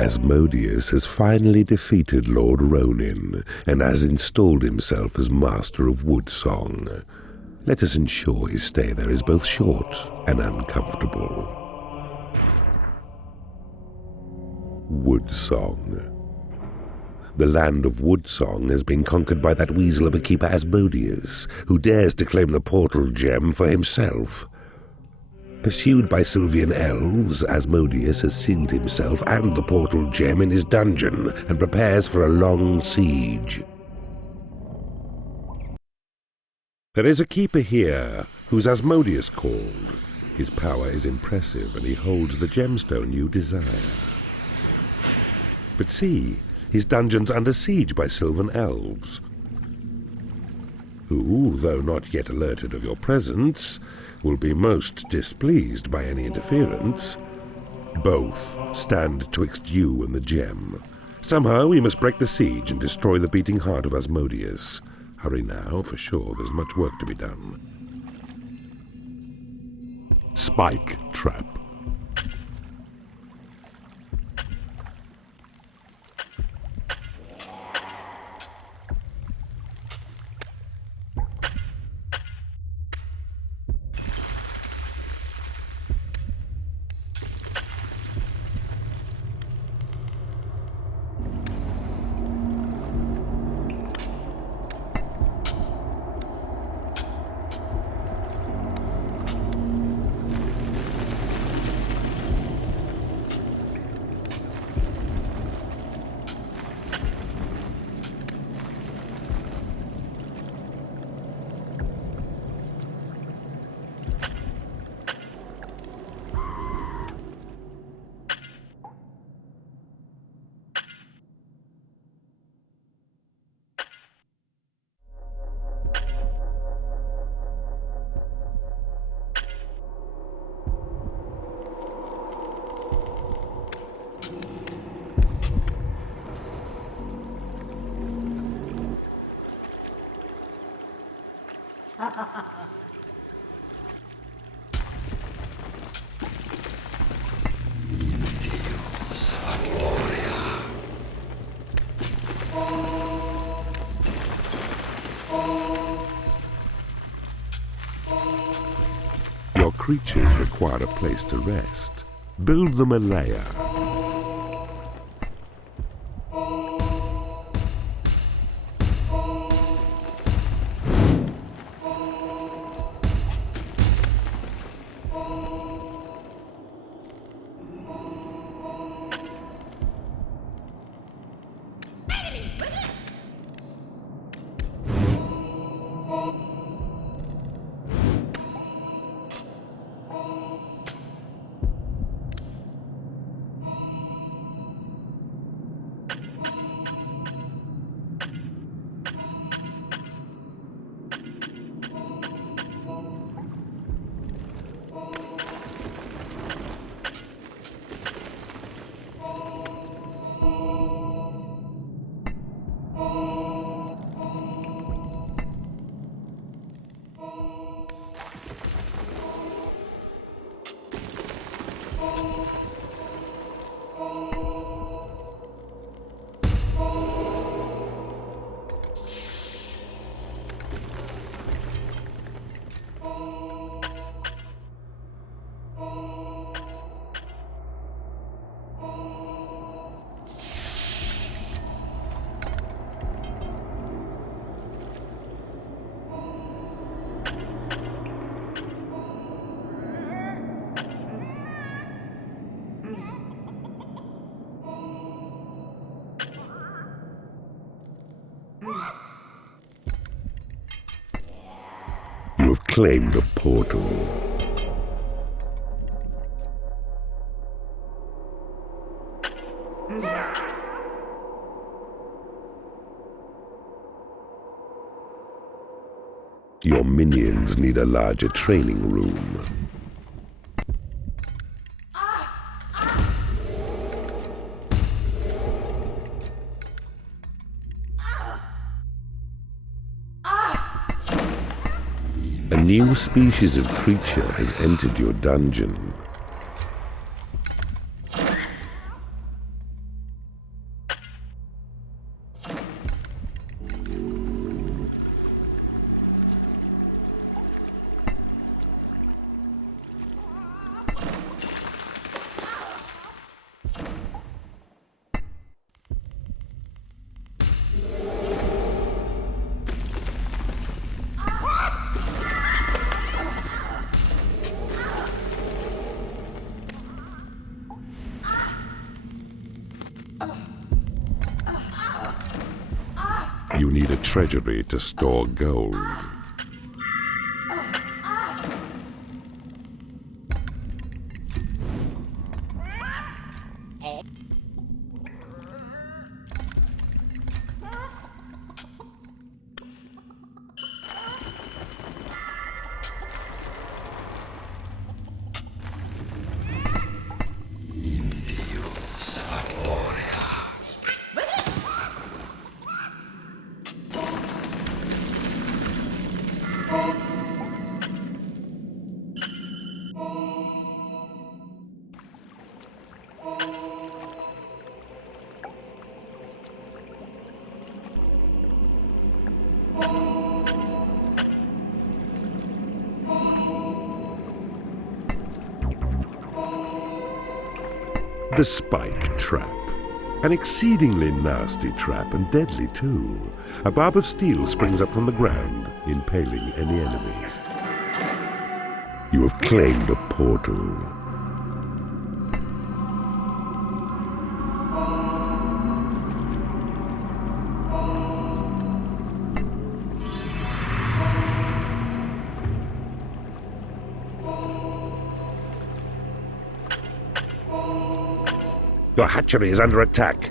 Asmodeus has finally defeated Lord Ronin and has installed himself as master of Woodsong. Let us ensure his stay there is both short and uncomfortable. Woodsong. The land of Woodsong has been conquered by that weasel of a keeper Asmodeus, who dares to claim the portal gem for himself. Pursued by Sylvian elves, Asmodeus has sealed himself and the portal gem in his dungeon and prepares for a long siege. There is a keeper here, whose Asmodeus called. His power is impressive, and he holds the gemstone you desire. But see, his dungeon's under siege by Sylvan elves, who, though not yet alerted of your presence, will be most displeased by any interference. Both stand twixt you and the gem. Somehow we must break the siege and destroy the beating heart of Asmodeus. Hurry now, for sure there's much work to be done. Spike Trap. Your creatures require a place to rest. Build them a lair. You've claimed a portal. Your minions need a larger training room. A new species of creature has entered your dungeon. You need a treasury to store gold. The spike trap. An exceedingly nasty trap, and deadly too. A barb of steel springs up from the ground, impaling any enemy. You have claimed a portal. Your hatchery is under attack.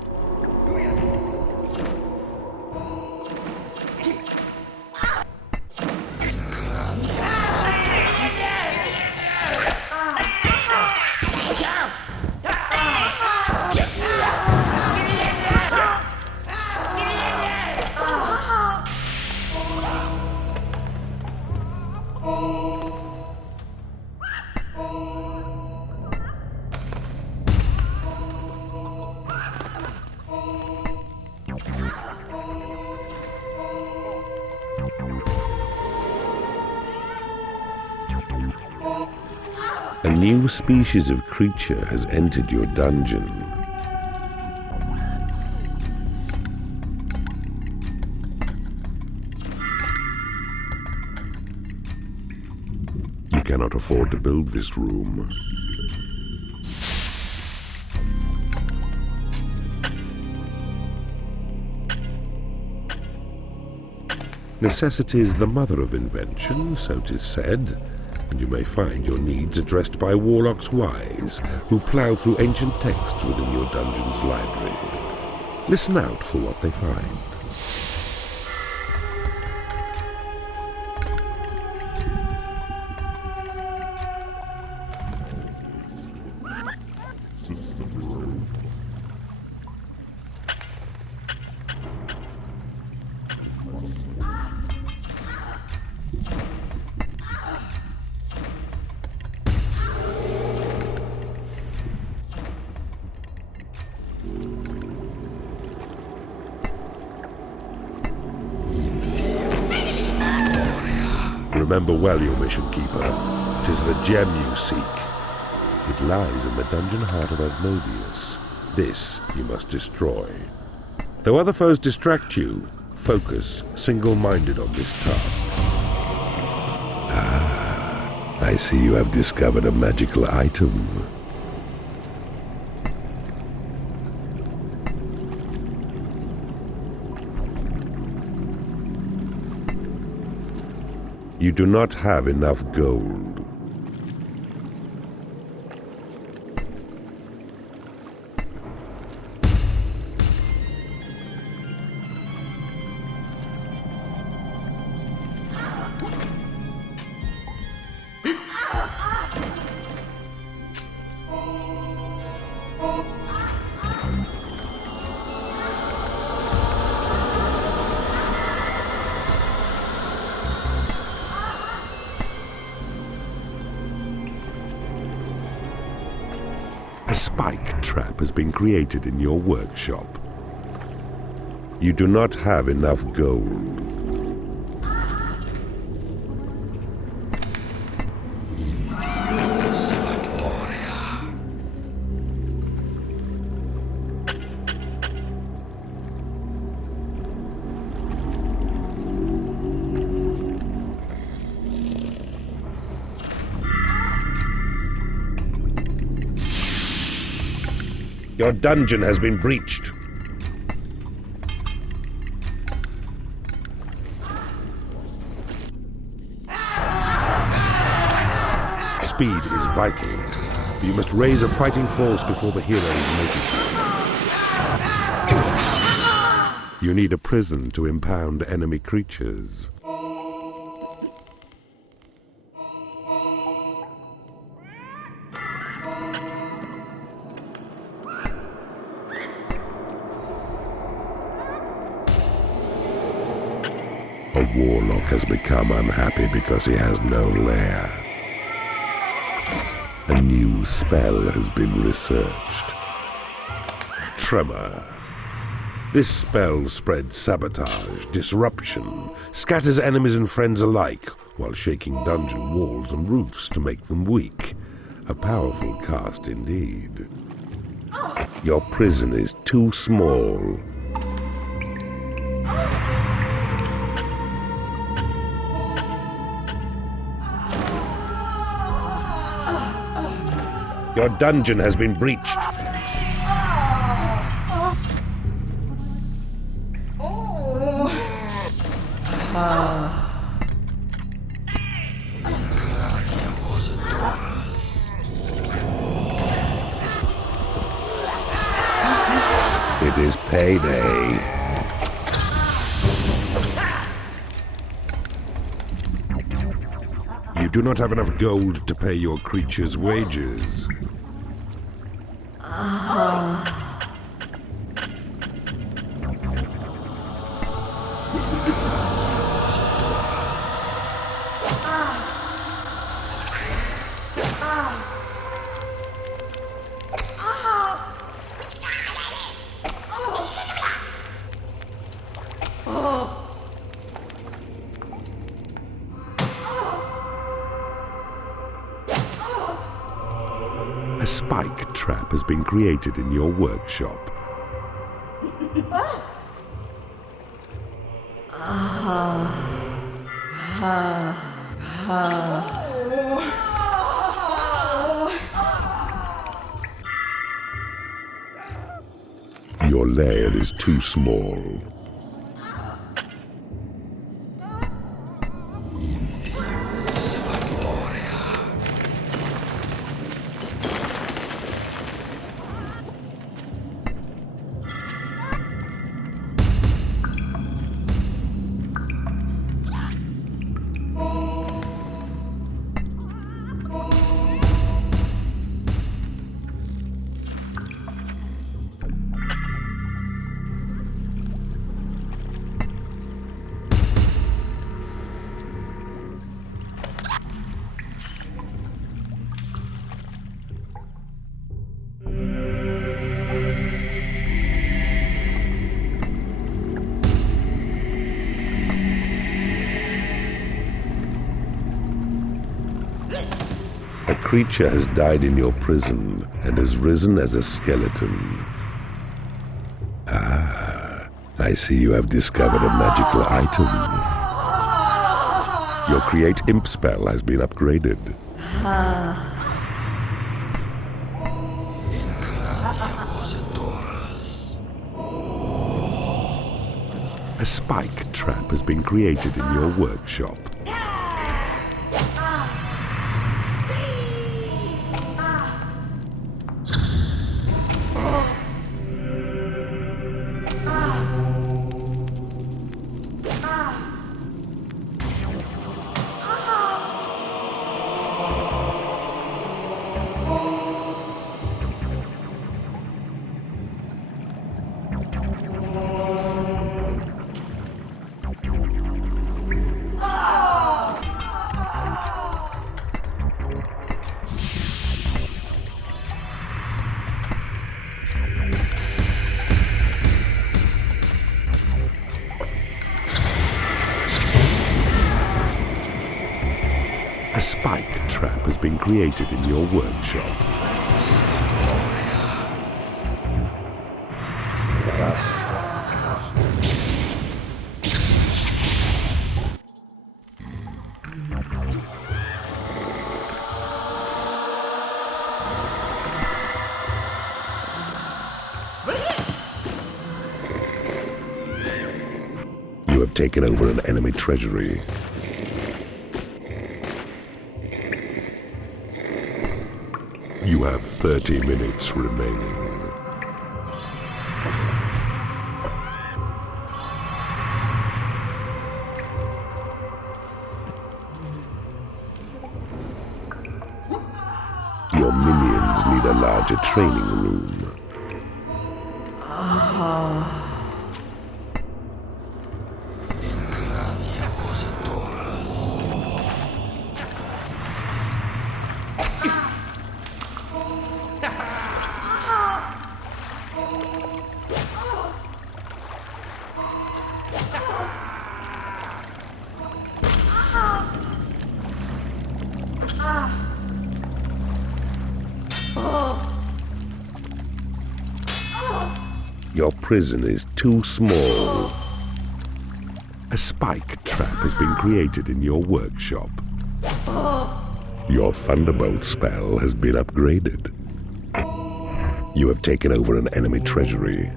A new species of creature has entered your dungeon. You cannot afford to build this room. Necessity is the mother of invention, so 'tis said, and you may find your needs addressed by warlocks wise, who plough through ancient texts within your dungeon's library. Listen out for what they find. Remember well your mission, Keeper. 'Tis the gem you seek. It lies in the dungeon heart of Asmodeus. This you must destroy. Though other foes distract you, focus single-minded on this task. Ah, I see you have discovered a magical item. You do not have enough gold. A spike trap has been created in your workshop. You do not have enough gold. Your dungeon has been breached. Speed is vital. You must raise a fighting force before the heroes notice you. You need a prison to impound enemy creatures. A warlock has become unhappy because he has no lair. A new spell has been researched. Tremor. This spell spreads sabotage, disruption, scatters enemies and friends alike, while shaking dungeon walls and roofs to make them weak. A powerful cast indeed. Your prison is too small. Your dungeon has been breached. It is payday. You do not have enough gold to pay your creature's wages. A spike trap has been created in your workshop. Your lair is too small. A creature has died in your prison and has risen as a skeleton. Ah, I see you have discovered a magical item. Your Create Imp spell has been upgraded. A spike trap has been created in your workshop. A spike trap has been created in your workshop. You have taken over an enemy treasury. You have 30 minutes remaining. Your minions need a larger training room. Your prison is too small. A spike trap has been created in your workshop. Your Thunderbolt spell has been upgraded. You have taken over an enemy treasury.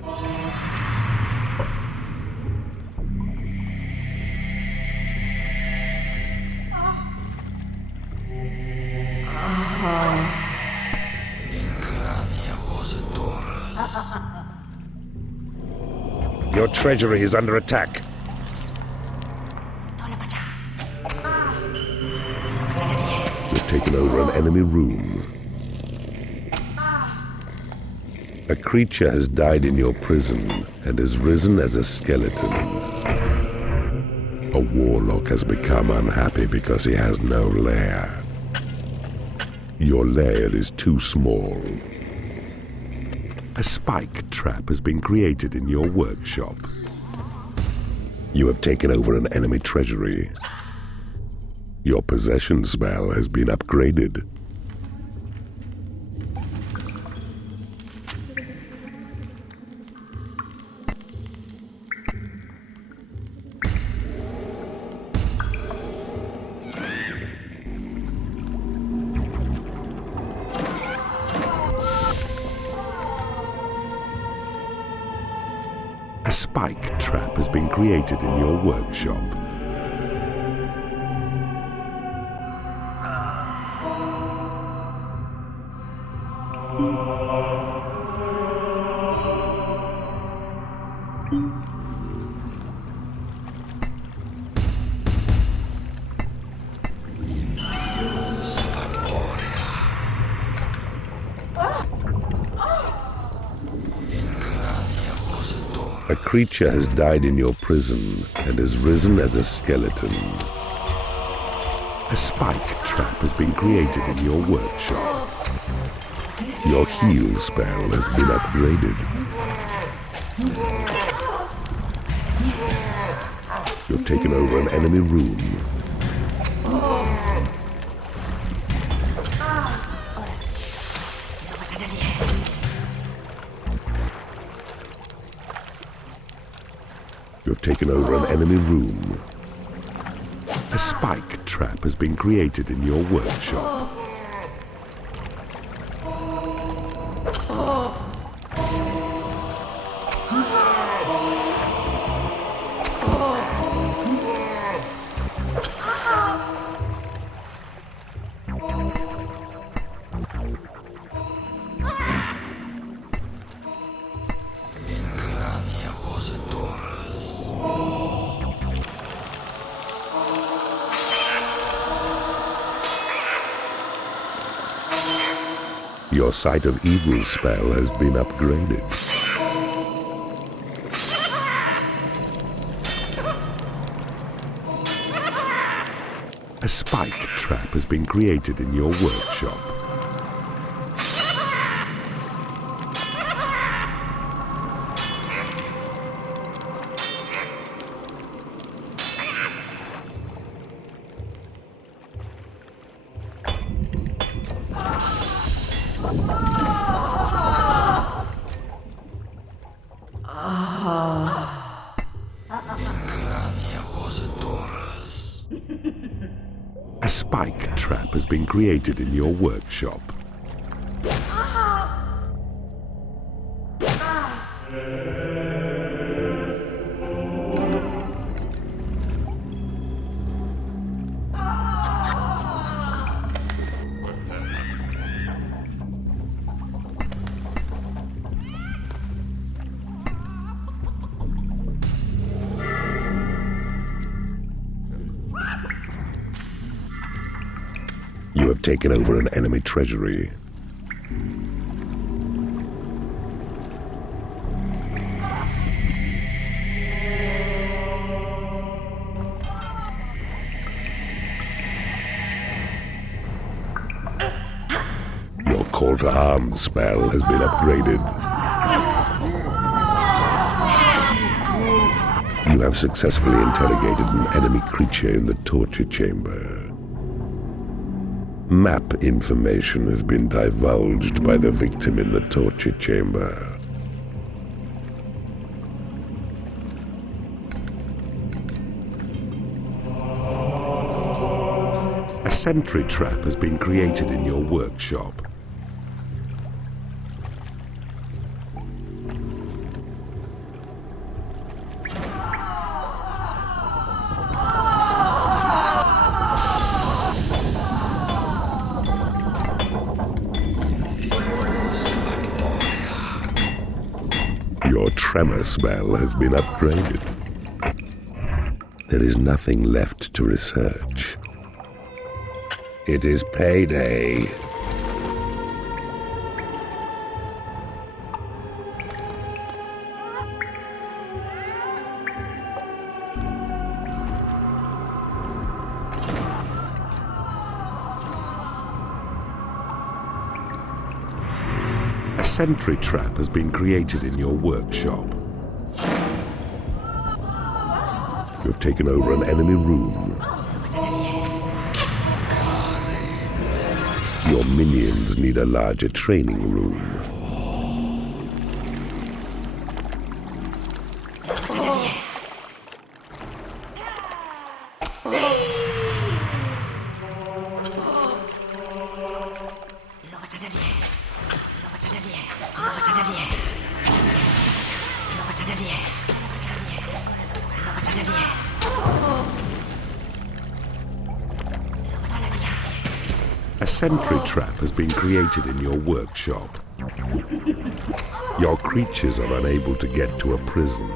Your treasury is under attack. You've taken over an enemy room. A creature has died in your prison and has risen as a skeleton. A warlock has become unhappy because he has no lair. Your lair is too small. A spike trap has been created in your workshop. You have taken over an enemy treasury. Your possession spell has been upgraded. A spike trap has been created in your workshop. A creature has died in your prison and has risen as a skeleton. A spike trap has been created in your workshop. Your heal spell has been upgraded. You've taken over an enemy room. You have taken over an enemy room. A spike trap has been created in your workshop. Your Sight of Evil spell has been upgraded. A spike trap has been created in your workshop. A spike trap has been created in your workshop. You've taken over an enemy treasury. Your call to arms spell has been upgraded. You have successfully interrogated an enemy creature in the torture chamber. Map information has been divulged by the victim in the torture chamber. A sentry trap has been created in your workshop. Your tremor spell has been upgraded. There is nothing left to research. It is payday. A sentry trap has been created in your workshop. You've taken over an enemy room. Your minions need a larger training room. A sentry trap has been created in your workshop. Your creatures are unable to get to a prison.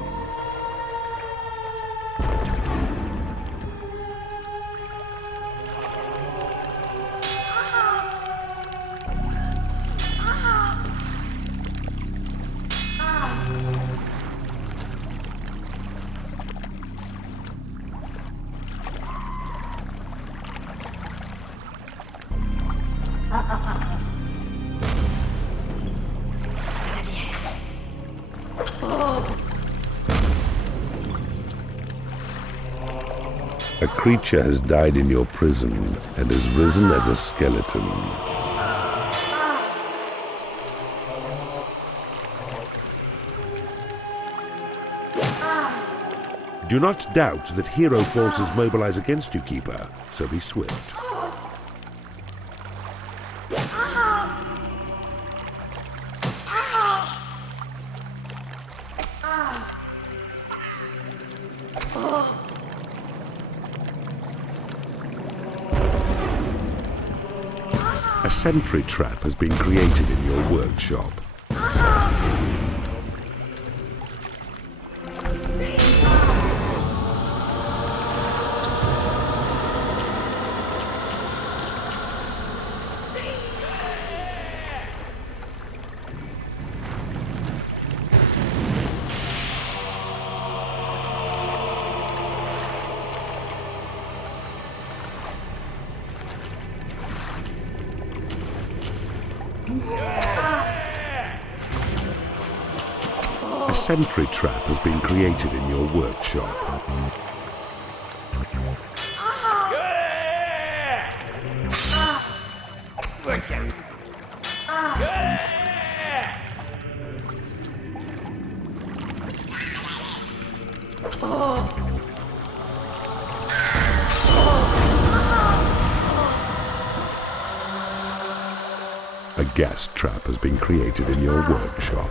A creature has died in your prison and has risen as a skeleton. Do not doubt that hero forces mobilize against you, Keeper, so be swift. A sentry trap has been created in your workshop. A sentry trap has been created in your workshop. A gas trap has been created in your workshop.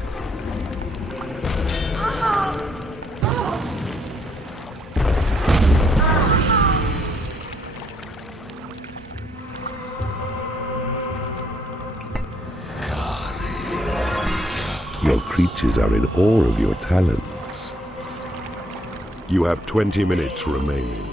Your creatures are in awe of your talents. You have 20 minutes remaining.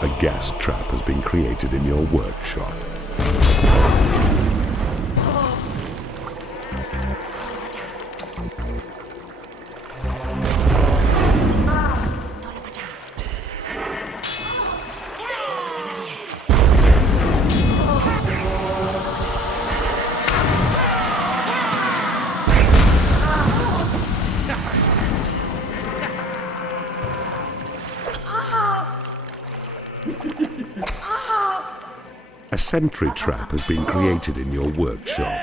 A gas trap has been created in your workshop. A sentry trap has been created in your workshop.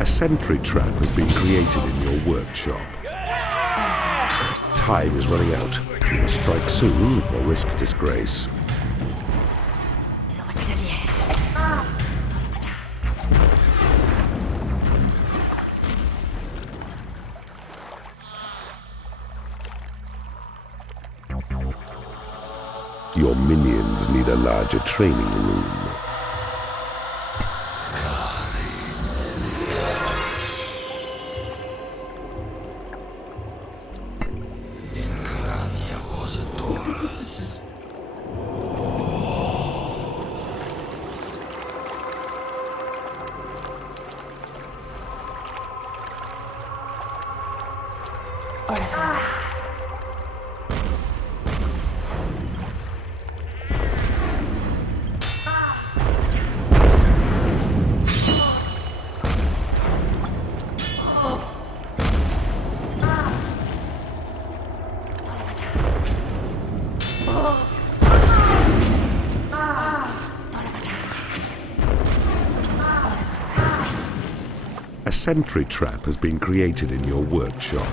A sentry trap has been created in your workshop. Time is running out. You must strike soon or risk disgrace. Your minions need a larger training room. A sentry trap has been created in your workshop.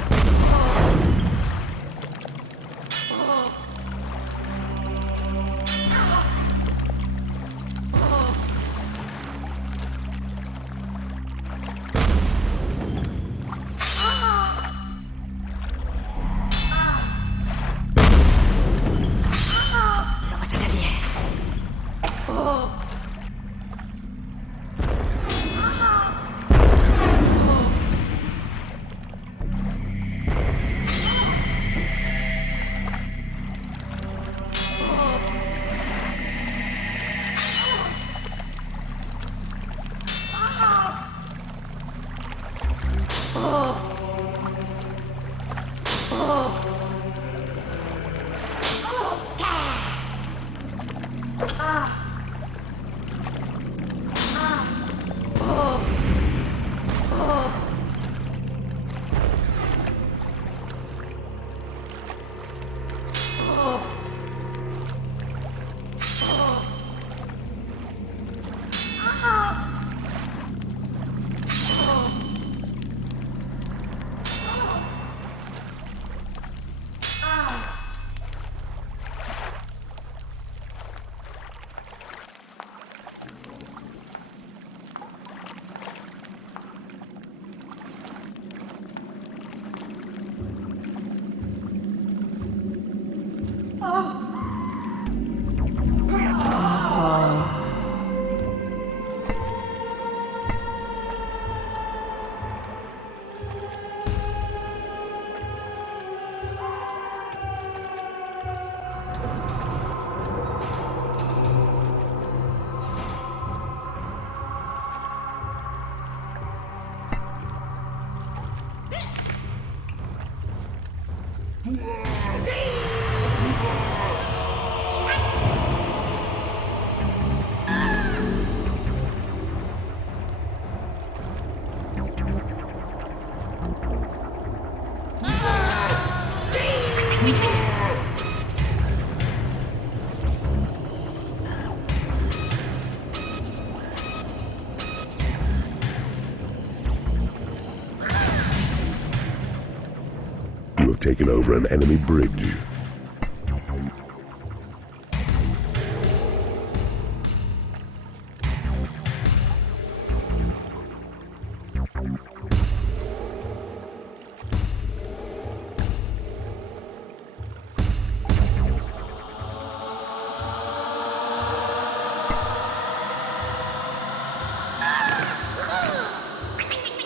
taken over an enemy bridge.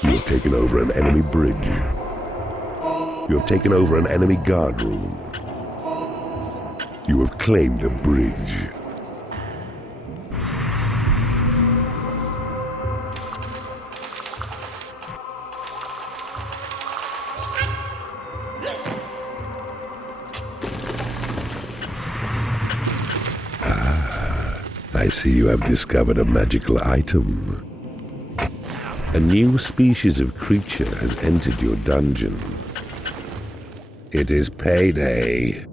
You have taken over an enemy bridge. You have taken over an enemy guard room. You have claimed a bridge. I see you have discovered a magical item. A new species of creature has entered your dungeon. It is payday.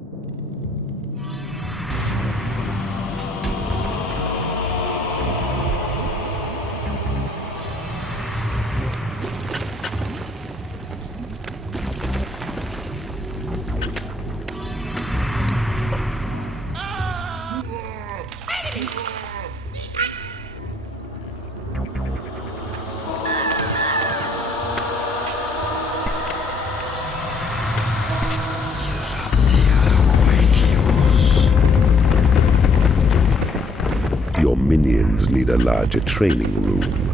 Your minions need a larger training room.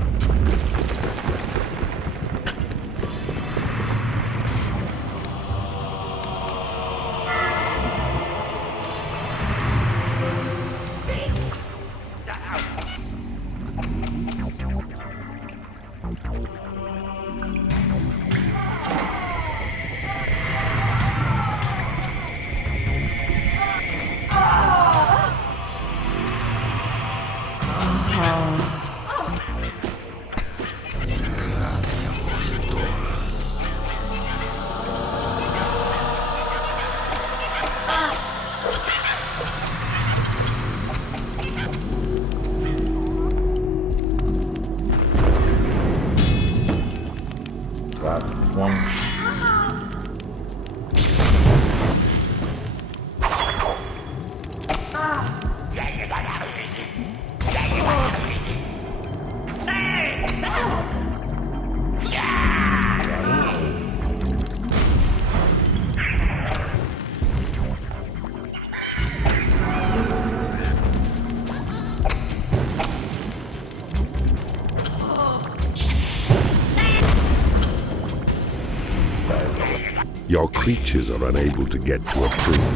Your creatures are unable to get to a prison.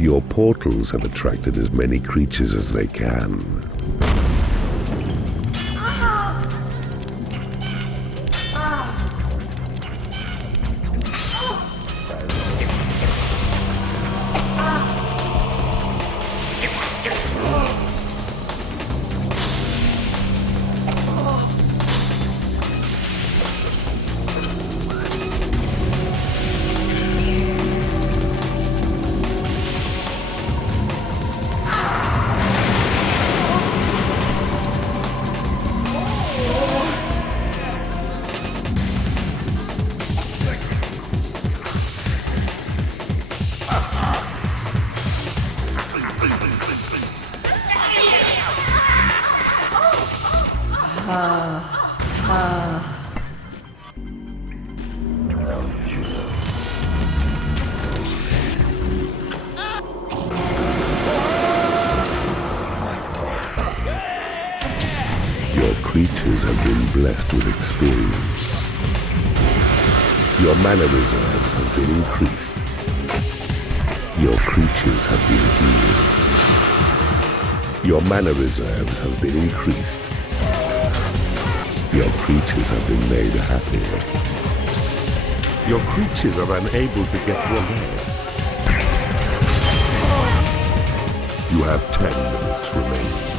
Your portals have attracted as many creatures as they can. Your creatures have been blessed with experience. Your mana reserves have been increased. Your creatures have been healed. Your mana reserves have been increased. Your creatures have been made happy. Your creatures are unable to get to a lair. You have 10 minutes remaining.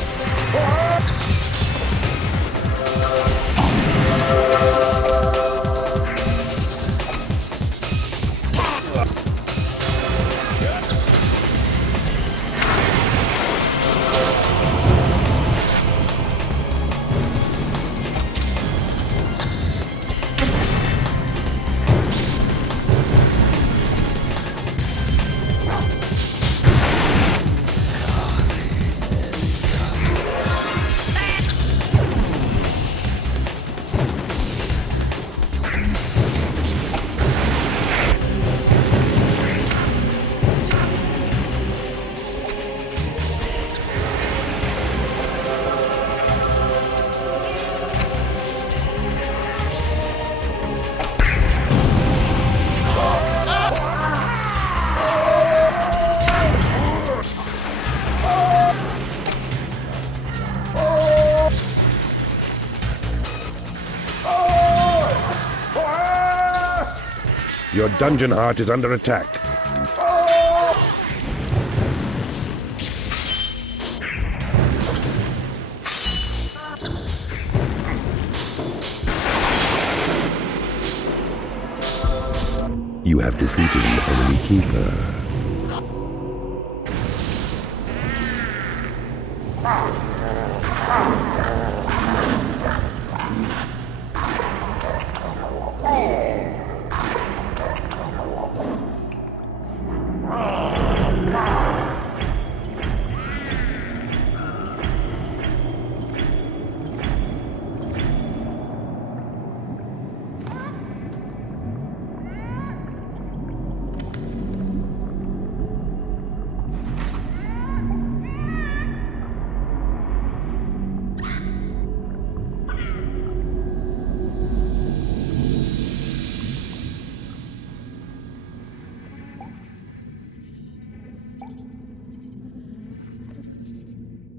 Your dungeon heart is under attack. You have defeated an enemy keeper.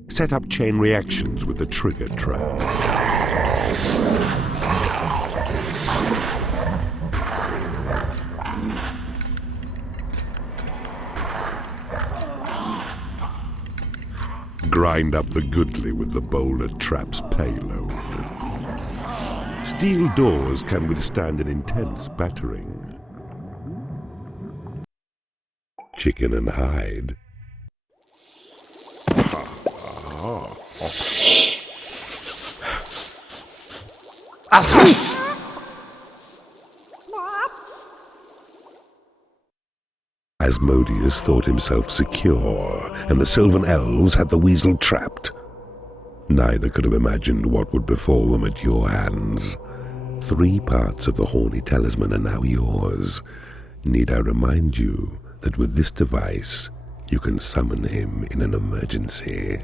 Set up chain reactions with the trigger trap. Grind up the goodly with the boulder trap's payload. Steel doors can withstand an intense battering. Chicken and hide. Asmodeus thought himself secure, and the Sylvan Elves had the weasel trapped. Neither could have imagined what would befall them at your hands. 3 parts of the horny talisman are now yours. Need I remind you that with this device, you can summon him in an emergency?